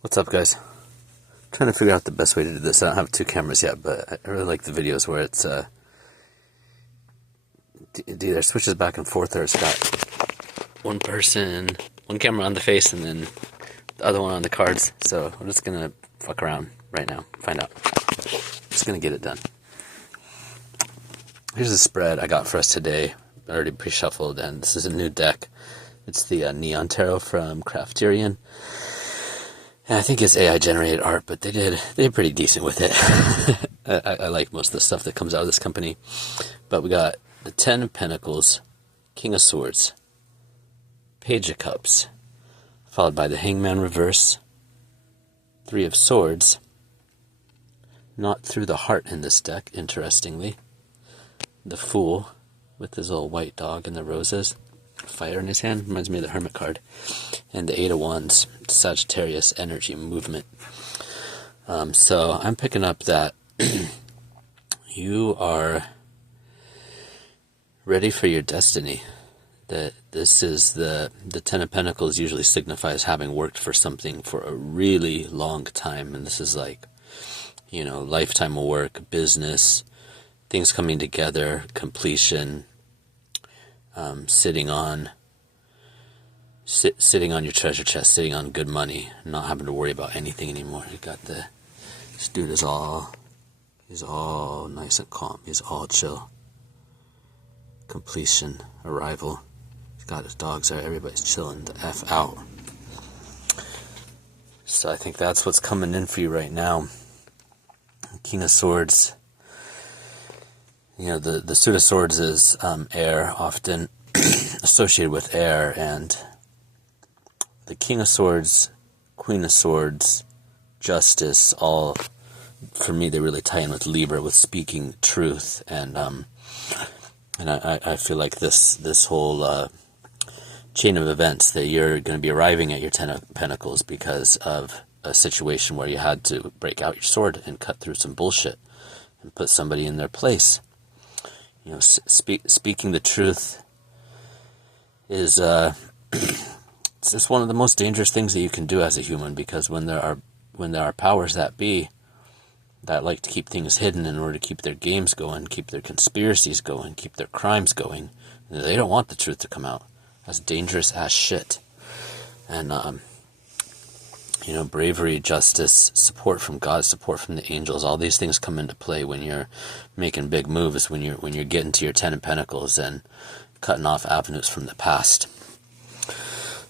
What's up, guys? Trying to figure out the best way to do this. I don't have two cameras yet, but I really like the videos where it's it either switches back and forth or it's got one camera on the face and then the other one on the cards. So I'm just gonna fuck around right now, find out. Just gonna get it done. Here's the spread I got for us today. Already pre-shuffled, and this is a new deck. It's the Neon Tarot from Crafterian. And I think it's AI generated art, but they did pretty decent with it. I like most of the stuff that comes out of this company. But we got the 10 of Pentacles, King of Swords, Page of Cups, followed by the Hangman reverse, 3 of Swords, not through the heart in this deck, interestingly, the Fool with his little white dog and the roses, fire in his hand, reminds me of the Hermit card, and the 8 of Wands, Sagittarius energy movement. So I'm picking up that you are ready for your destiny. That this is the 10 of Pentacles usually signifies having worked for something for a really long time, and this is like, lifetime of work, business, things coming together, completion, sitting on your treasure chest, sitting on good money, not having to worry about anything anymore. You got this dude he's all nice and calm. He's all chill. Completion, arrival. He's got his dogs there. Everybody's chilling the F out. So I think that's what's coming in for you right now. King of Swords. The suit of swords is air, often associated with air, and the King of Swords, Queen of Swords, Justice, all, for me, they really tie in with Libra, with speaking truth, and I feel like this whole chain of events that you're going to be arriving at your 10 of Pentacles because of a situation where you had to break out your sword and cut through some bullshit and put somebody in their place. Speaking the truth is it's just one of the most dangerous things that you can do as a human, because when there are powers that be that like to keep things hidden in order to keep their games going, keep their conspiracies going, keep their crimes going, they don't want the truth to come out. That's dangerous as shit. And bravery, justice, support from God, support from the angels, all these things come into play when you're making big moves, when you're getting to your 10 of Pentacles and cutting off avenues from the past.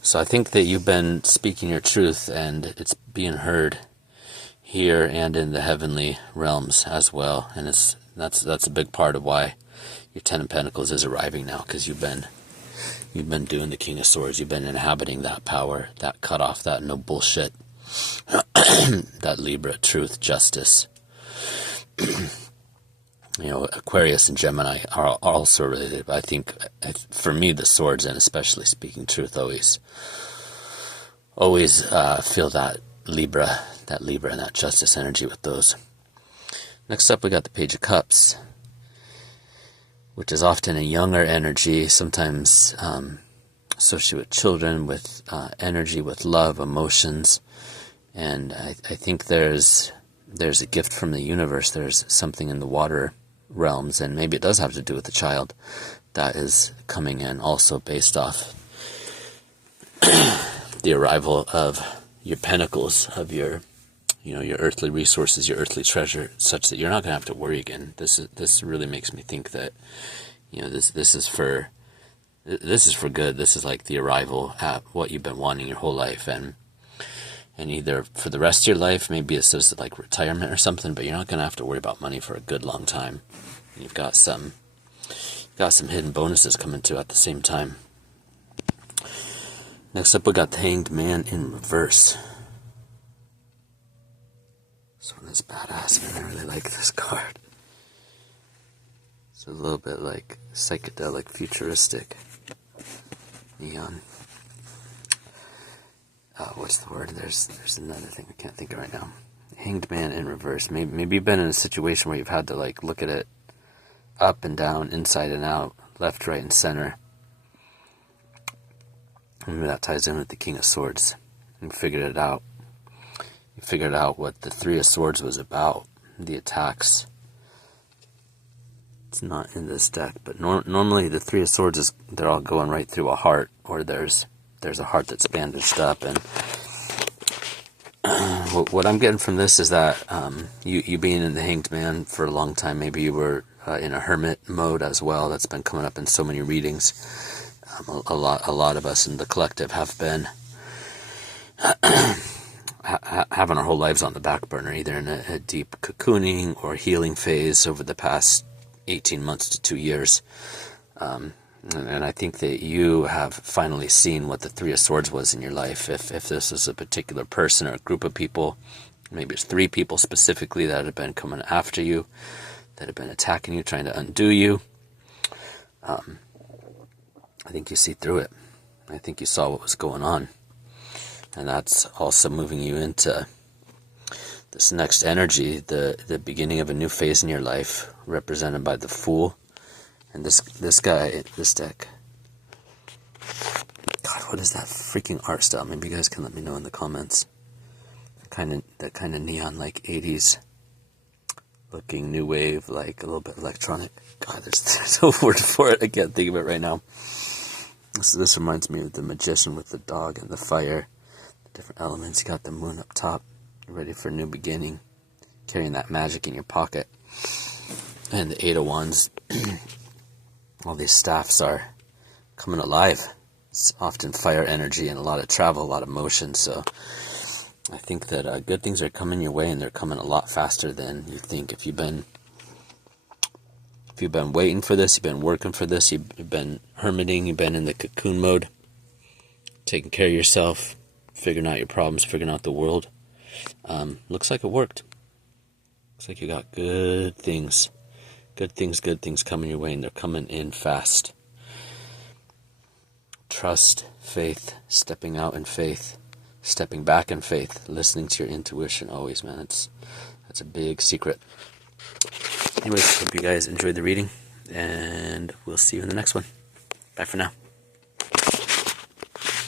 So I think that you've been speaking your truth, and it's being heard here and in the heavenly realms as well. And that's a big part of why your 10 of Pentacles is arriving now, because you've been doing the King of Swords. You've been inhabiting that power, that cutoff, that no bullshit, that Libra, truth, justice. Aquarius and Gemini are also related, but I think for me the swords, and especially speaking truth, always feel that Libra and that justice energy with those. Next up, we got the Page of Cups, which is often a younger energy, sometimes associated with children, with energy, with love, emotions. And I think there's a gift from the universe. There's something in the water realms, and maybe it does have to do with the child that is coming in, also based off the arrival of your pentacles, of your earthly resources, your earthly treasure, such that you're not going to have to worry again. This really makes me think that this is for good. This is like the arrival at what you've been wanting your whole life, and either for the rest of your life, maybe it's just like retirement or something, but you're not going to have to worry about money for a good long time. You've got some hidden bonuses coming too at the same time. Next up, we got the Hanged Man in reverse. This one is badass, man. I really like this card. It's a little bit like psychedelic, futuristic, neon. What's the word? There's another thing I can't think of right now. Hanged Man in reverse. Maybe you've been in a situation where you've had to look at it up and down, inside and out, left, right, and center. Maybe that ties in with the King of Swords. You figured it out. you figured out what the Three of Swords was about, the attacks. It's not in this deck, but normally the Three of Swords they're all going right through a heart, or there's a heart that's bandaged up. And what I'm getting from this is that you being in the Hanged Man for a long time, maybe you were in a hermit mode as well. That's been coming up in so many readings. A lot of us in the collective have been having our whole lives on the back burner, either in a deep cocooning or healing phase over the past 18 months to 2 years. And I think that you have finally seen what the Three of Swords was in your life. If this was a particular person or a group of people, maybe it's 3 people specifically that have been coming after you, that have been attacking you, trying to undo you. I think you see through it. I think you saw what was going on. And that's also moving you into this next energy, the beginning of a new phase in your life, represented by the Fool. And this guy, this deck. God, what is that freaking art style? Maybe you guys can let me know in the comments. That kind of neon, like 80s looking new wave, like a little bit electronic. God, there's no word for it. I can't think of it right now. This reminds me of the magician with the dog and the fire. The different elements. You got the moon up top. You're ready for a new beginning. Carrying that magic in your pocket. And the Eight of Wands. All these staffs are coming alive. It's often fire energy and a lot of travel, a lot of motion. So I think that good things are coming your way, and they're coming a lot faster than you think. If you've been waiting for this, you've been working for this, you've been hermiting, you've been in the cocoon mode, taking care of yourself, figuring out your problems, figuring out the world. Looks like it worked. Looks like you got good things coming your way, and they're coming in fast. Trust, faith, stepping out in faith, stepping back in faith, listening to your intuition always, man. That's a big secret. Anyways, hope you guys enjoyed the reading, and we'll see you in the next one. Bye for now.